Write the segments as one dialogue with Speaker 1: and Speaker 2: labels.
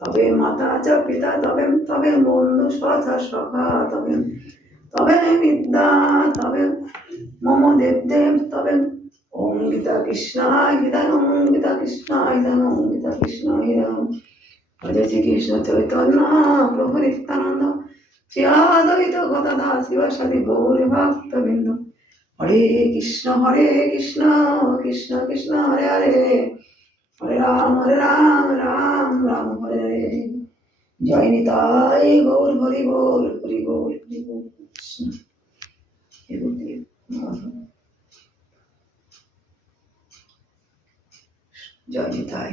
Speaker 1: তবে মাতা চ পিতা তবে তবে বন্ধু সথা সখা তবে তবে বিদ্যা তবে মম দেব দেব তবে ওম গীতা কৃষ্ণ হিদান ওম গীতা কৃষ্ণ হিদান ওম গীতা কৃষ্ণ হিদান হরে শ্রীকৃষ্ণ চৈতন্য প্রভু নিত্যানন্দ শ্রী আদৈত শিব সাদি গৌর ভক্ত বিন্দু হরে কৃষ্ণ হরে কৃষ্ণ কৃষ্ণ কৃষ্ণ হরে হরে হরে রাম হরে রাম রাম রাম হরে জয় নিতাই গোল হরি বল হরি বল হরি বল জয় Nitai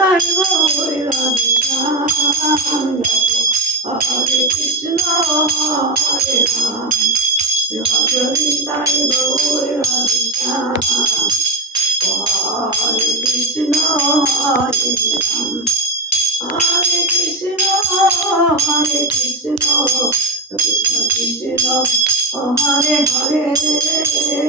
Speaker 1: Sai Govi Radha Hare Krishna Hare Ram Yajari Sai Govi Radha Hare Krishna Hare Ram Hare Krishna Hare Krishna Krishna Krishna Hare Hare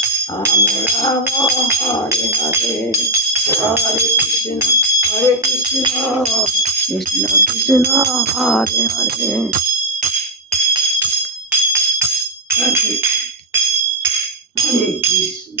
Speaker 1: Ram Ram Krishna Hare Krishna Krishna Krishna Hare Hare Hare Hare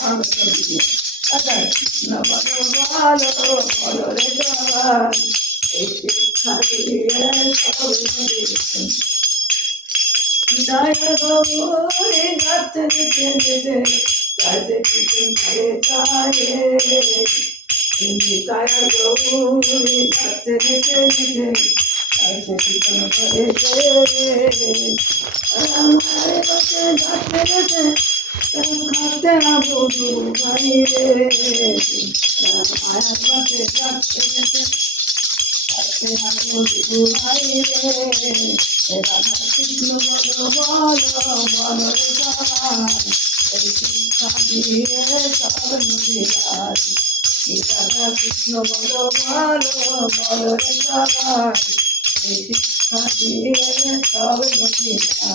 Speaker 1: ভালো ভালো রে এই শিক্ষা দিয়ে দয়া গৌরে গাছে নিতে নিতে কাজে কিছু করে যায় দয়া গৌরে গাছে নিতে নিতে কাজে কিছু করে যায় যাব বাইরে মায়ার পথে যাচ্ছে কৃষ্ণ বল বল বল কৃষ্ণ বল বল বল শিক্ষা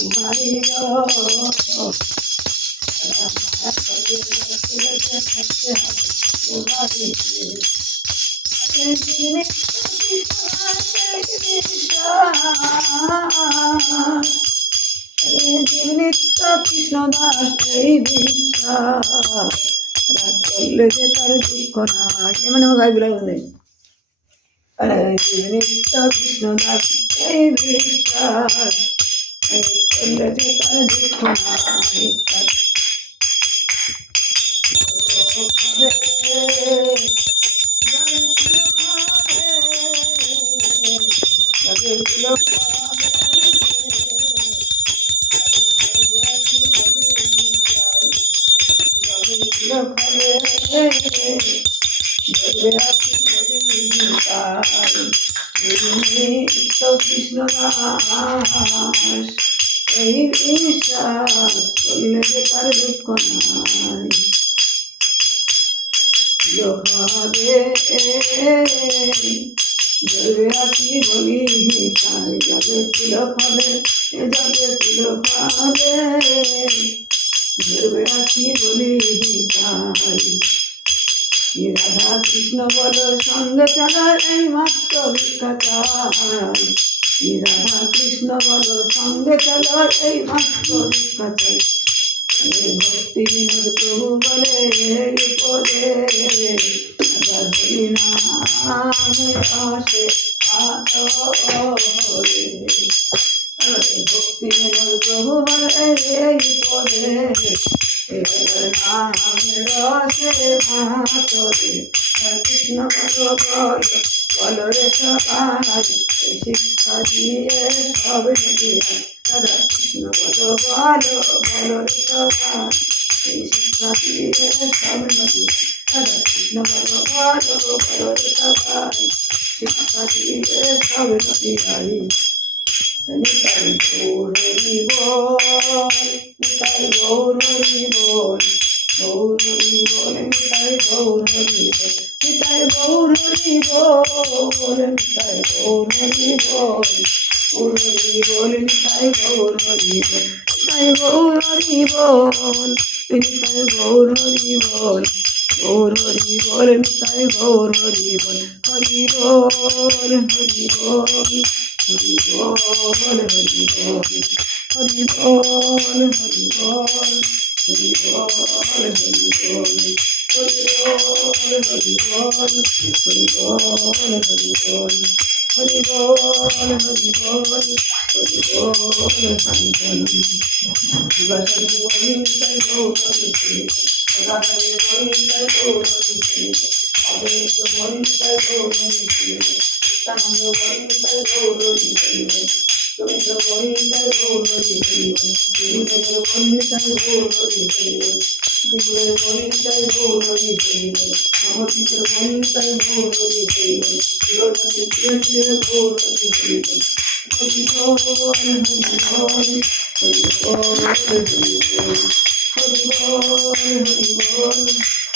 Speaker 1: কৃষ্ণ সেই বিশ্বাস রাগ করলে যে তার দুঃখ নাই এমন আমার গাইগুলো বন্ধু নিত্য কৃষ্ণ দাস সেই বিশ্বাস করলে যে তার পারবে কনাই লোহারে জলরাতি বলি রাধা কৃষ্ণ বল সঙ্গ এই মাত্র ভিক্ষাচাই রাধা কৃষ্ণ বল সঙ্গে চলার এই মাত্র ভিক্ষাচাই ভক্তি প্রভু বলে পদে পাশে ভক্তি প্রভু বলে পদে কৃষ্ণ কৃষ্ণ পদ বলো বলো ভগবান কৃষ্ণ পদ বলো বলো ভগবান কৃষ্ণ পদ বলো বলো ভগবান হরি বল হরি বল হরি বল হরি বল হরি বল হরি বল হরি বল হরি বল হরি বল হরি বল হরি বল হরি বল হরি বল হরি বল হরি বল হরি বল শিবাশরু হরি হরি হরি হরি হরি হরি দেশ মন্দির গৌরী কান্দ মন্দির গৌরী তুমি তো মন্দির গৌরী জীবনের মন্দির গৌরী জীবনের মন্দির গৌরী মহিত মন্দির গৌরী জীবনের চিরচির গৌরী হরি হরি হরি হরি হরি হরি হরি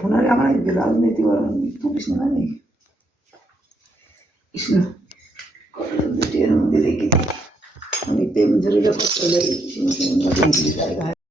Speaker 1: होणारे आम्हाला राजनीतीवर तुम्हीच म्हणा नाही दिले किती आणि ते म्हणजे जाय